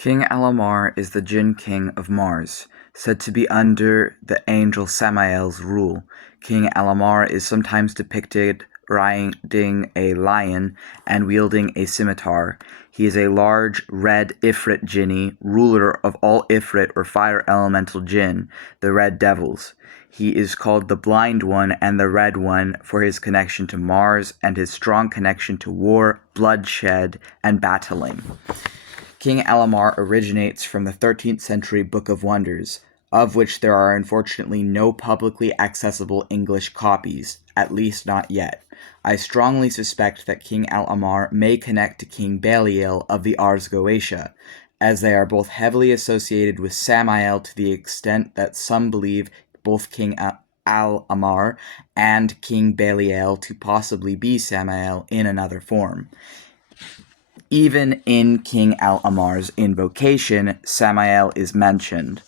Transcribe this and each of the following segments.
King Al Ahmar is the Djinn King of Mars, said to be under the angel Samael's rule. King Al Ahmar is sometimes depicted riding a lion and wielding a scimitar. He is a large, red Ifrit Jinni, ruler of all Ifrit or fire elemental Jinn, the Red Devils. He is called the Blind One and the Red One for his connection to Mars and his strong connection to war, bloodshed, and battling. King Al Ahmar originates from the 13th century Book of Wonders, of which there are unfortunately no publicly accessible English copies, at least not yet. I strongly suspect that King Al Ahmar may connect to King Belial of the Ars Goetia, as they are both heavily associated with Samael to the extent that some believe both King Al Ahmar and King Belial to possibly be Samael in another form. Even in King Al Ahmar's invocation, Samael is mentioned.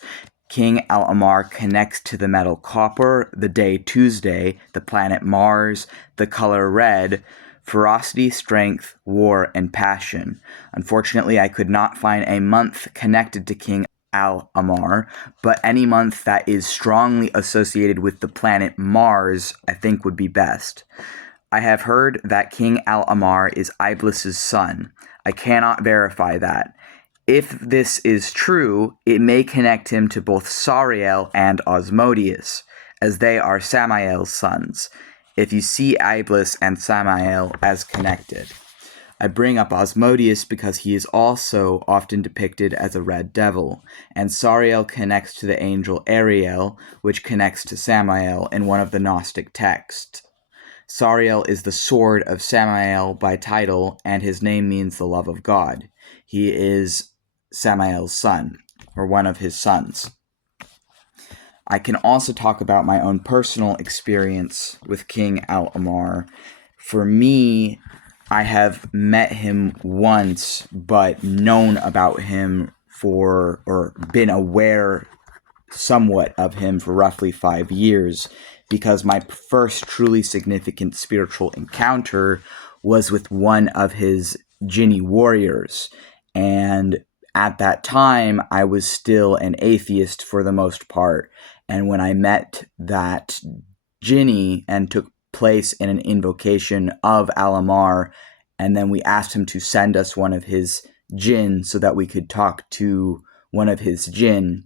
King Al Ahmar connects to the metal copper, the day Tuesday, the planet Mars, the color red, ferocity, strength, war, and passion. Unfortunately, I could not find a month connected to King Al Ahmar, but any month that is strongly associated with the planet Mars, I think would be best. I have heard that King Al Ahmar is Iblis's son. I cannot verify that. If this is true, it may connect him to both Sariel and Osmodeus, as they are Samael's sons, if you see Iblis and Samael as connected. I bring up Osmodeus because he is also often depicted as a red devil, and Sariel connects to the angel Ariel, which connects to Samael in one of the Gnostic texts. Sariel is the sword of Samael by title, and his name means the love of God. He is Samael's son, or one of his sons. I can also talk about my own personal experience with King Al Ahmar. For me, I have met him once, but known about him or been aware somewhat of him for roughly 5 years, because my first truly significant spiritual encounter was with one of his Jinni warriors. And at that time, I was still an atheist for the most part. And when I met that Jinni and took place in an invocation of Al Ahmar, and then we asked him to send us one of his Jinn so that we could talk to one of his Jinn,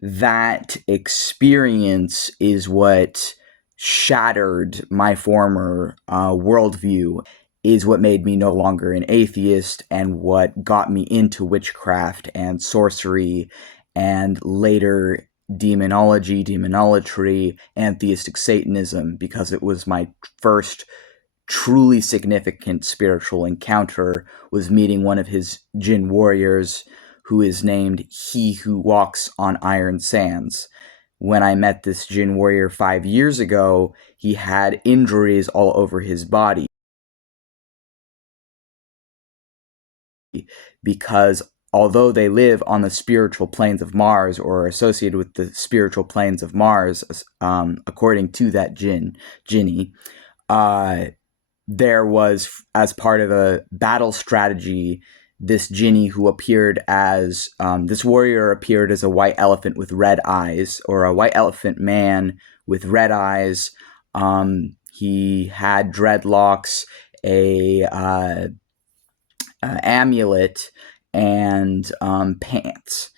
that experience is what shattered my former worldview, is what made me no longer an atheist, and what got me into witchcraft and sorcery, and later demonology, demonolatry, and theistic Satanism, because it was my first truly significant spiritual encounter, was meeting one of his Jinn warriors, who is named He Who Walks on Iron Sands. When I met this Jinn warrior 5 years ago, he had injuries all over his body, because although they live on the spiritual planes of Mars, or are associated with the spiritual planes of Mars, according to that Jinni, there was, as part of a battle strategy, this Jinni who appeared as, this warrior appeared as a white elephant with red eyes, or a white elephant man with red eyes. He had dreadlocks, a amulet, and pants.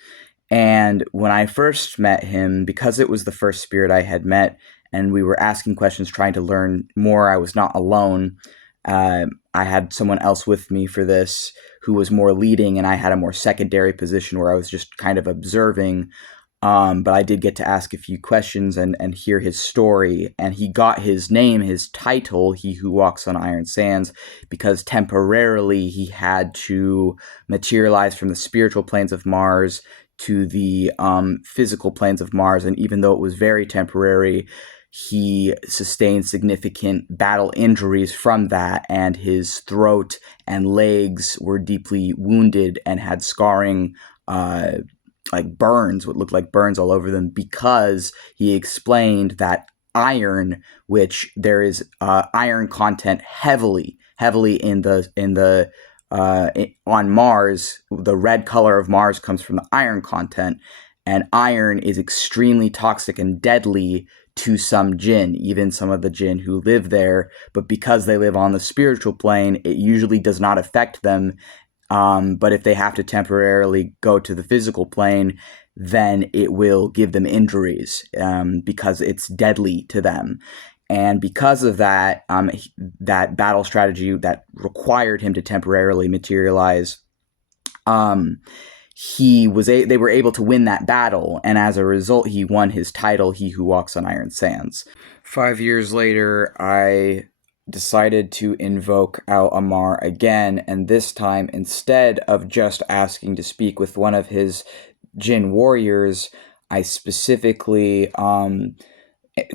And when I first met him, because it was the first spirit I had met, and we were asking questions, trying to learn more, I was not alone. I had someone else with me for this who was more leading, and I had a more secondary position where I was just kind of observing. But I did get to ask a few questions and hear his story. And he got his name, his title, He Who Walks on Iron Sands, because temporarily he had to materialize from the spiritual planes of Mars to the physical planes of Mars. And even though it was very temporary, he sustained significant battle injuries from that, and his throat and legs were deeply wounded and had scarring, like burns, what looked like burns all over them, because he explained that iron, which there is iron content heavily in the on Mars, the red color of Mars comes from the iron content, and iron is extremely toxic and deadly to some jinn, even some of the jinn who live there. But because they live on the spiritual plane, it usually does not affect them. But if they have to temporarily go to the physical plane, then it will give them injuries because it's deadly to them. And because of that, that battle strategy that required him to temporarily materialize, um, they were able to win that battle, and as a result, he won his title, He Who Walks on Iron Sands. 5 years later, I decided to invoke Al Ahmar again, and this time, instead of just asking to speak with one of his Jinn warriors, I specifically,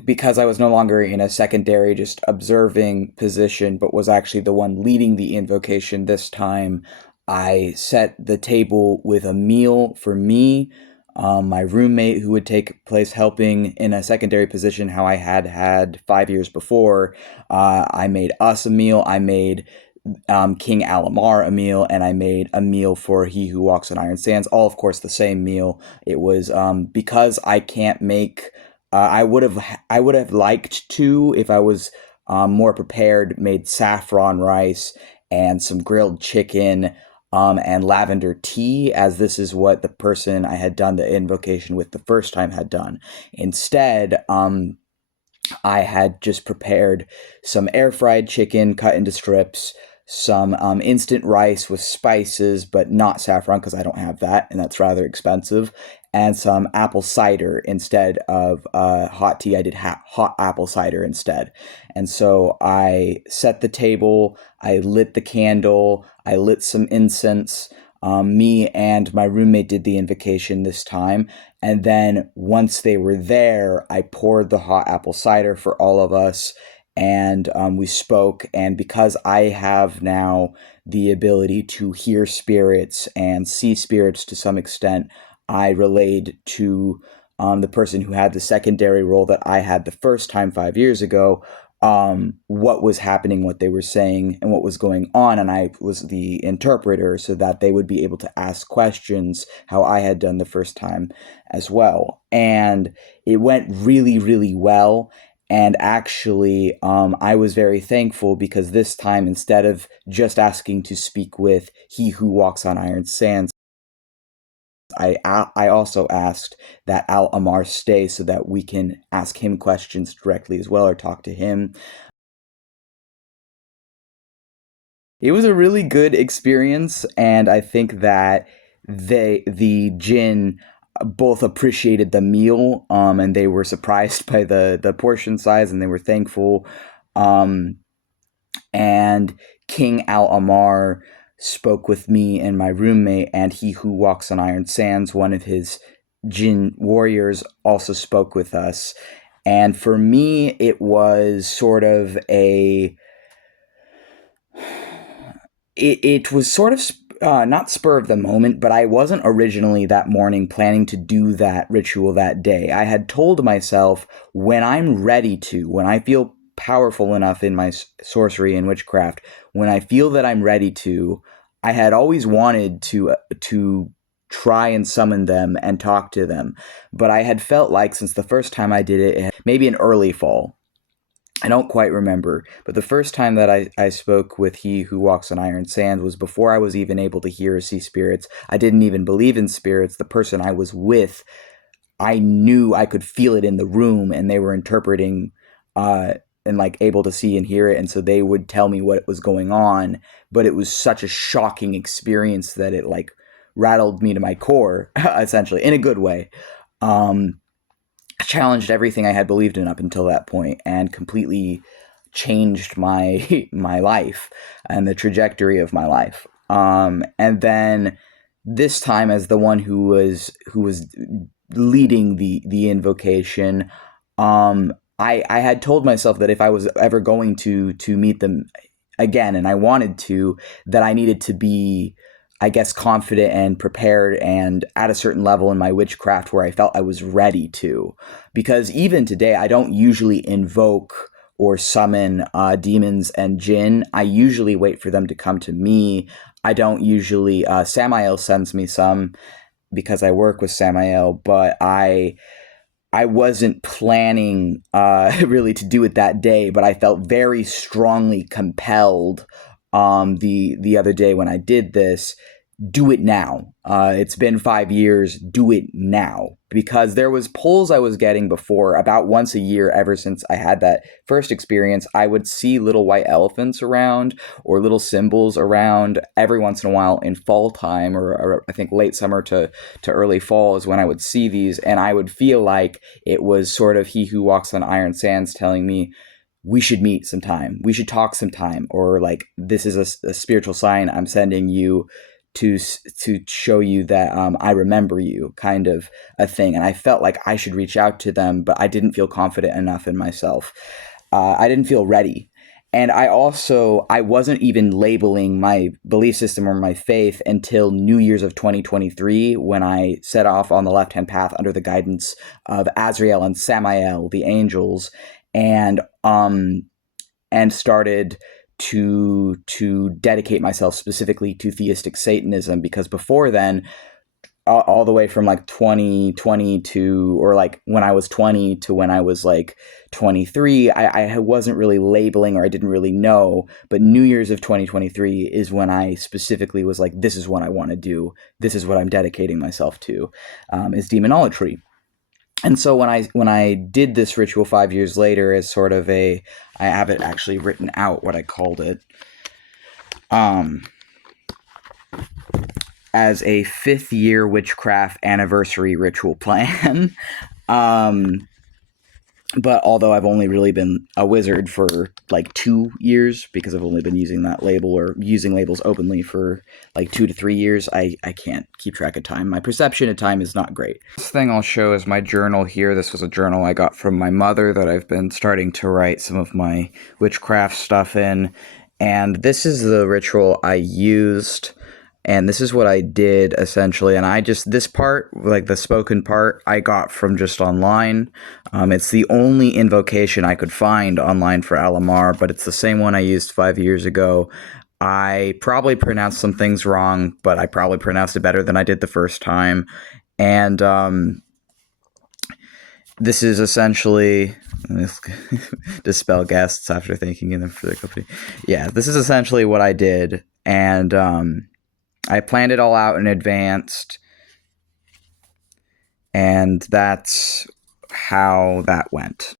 because I was no longer in a secondary, just observing position, but was actually the one leading the invocation this time, I set the table with a meal for me, my roommate who would take place helping in a secondary position how I had 5 years before. I made us a meal. I made King Al Ahmar a meal, and I made a meal for He Who Walks on Iron Sands. All, of course, the same meal. It was because I can't make. I would have liked to, if I was more prepared, made saffron rice and some grilled chicken and lavender tea, as this is what the person I had done the invocation with the first time had done. Instead, I had just prepared some air fried chicken cut into strips, some instant rice with spices, but not saffron because I don't have that, and that's rather expensive, and some apple cider instead of hot tea. I did hot apple cider instead. And so I set the table, I lit the candle, I lit some incense. Me and my roommate did the invocation this time. And then once they were there, I poured the hot apple cider for all of us. And we spoke. And because I have now the ability to hear spirits and see spirits to some extent, I relayed to the person who had the secondary role that I had the first time 5 years ago, what was happening, what they were saying, and what was going on. And I was the interpreter so that they would be able to ask questions how I had done the first time as well. And it went really, really well. And actually, I was very thankful because this time, instead of just asking to speak with He Who Walks on Iron Sands, I also asked that Al Ahmar stay so that we can ask him questions directly as well or talk to him. It was a really good experience, and I think that the Jinn both appreciated the meal, and they were surprised by the portion size, and they were thankful. Um, and King Al Ahmar spoke with me and my roommate, and He Who Walks on Iron Sands, one of his Jinn warriors, also spoke with us. And for me, it was sort of it was sort of not spur of the moment, but I wasn't originally that morning planning to do that ritual that day. I had told myself when I'm ready to, when I feel powerful enough in my sorcery and witchcraft, when I feel that I'm ready to, I had always wanted to try and summon them and talk to them, but I had felt like since the first time I did it, maybe in early fall. I don't quite remember, but the first time that I spoke with He Who Walks on Iron Sands was before I was even able to hear or see spirits. I didn't even believe in spirits. The person I was with, I knew I could feel it in the room, and they were interpreting and like able to see and hear it, and so they would tell me what was going on. But it was such a shocking experience that it like rattled me to my core, essentially, in a good way. Um, Challenged everything I had believed in up until that point and completely changed my my life and the trajectory of my life. And then this time, as the one who was leading the invocation, I had told myself that if I was ever going to meet them again, and I wanted to, that I needed to be, I guess, confident and prepared and at a certain level in my witchcraft where I felt I was ready to. Because even today, I don't usually invoke or summon demons and jinn. I usually wait for them to come to me. I don't usually, Samael sends me some because I work with Samael, but I wasn't planning really to do it that day, but I felt very strongly compelled the other day when I did this. Do it now. It's been 5 years. Do it now, because there was polls I was getting before about once a year ever since I had that first experience. I would see little white elephants around or little symbols around every once in a while in fall time, or I think late summer to early fall is when I would see these, and I would feel like it was sort of he who walks on iron sands telling me, we should meet sometime, we should talk sometime, or like, this is a spiritual sign I'm sending you to show you that I remember you, kind of a thing. And I felt like I should reach out to them, but I didn't feel confident enough in myself. I didn't feel ready. And I wasn't even labeling my belief system or my faith until New Year's of 2023, when I set off on the left-hand path under the guidance of Azrael and Samael, the angels, and started to dedicate myself specifically to theistic Satanism, because before then, all the way from like 2020 to, or like when I was 20 to when I was like 23, I wasn't really labeling, or I didn't really know. But New Year's of 2023 is when I specifically was like, this is what I want to do. This is what I'm dedicating myself to, is demonolatry. And so when I did this ritual 5 years later, as sort of I have it actually written out what I called it, as a 5th-year witchcraft anniversary ritual plan. But although I've only really been a wizard for like 2 years, because I've only been using that label, or using labels openly, for like 2 to 3 years, I can't keep track of time. My perception of time is not great. This thing I'll show is my journal here. This was a journal I got from my mother that I've been starting to write some of my witchcraft stuff in. And this is the ritual I used. And this is what I did, essentially. And this part, like the spoken part, I got from just online. It's the only invocation I could find online for Al Ahmar, but it's the same one I used 5 years ago. I probably pronounced some things wrong, but I probably pronounced it better than I did the first time. And this is essentially... dispel guests after thanking them for their company. Yeah, this is essentially what I did. And I planned it all out in advance, and that's how that went.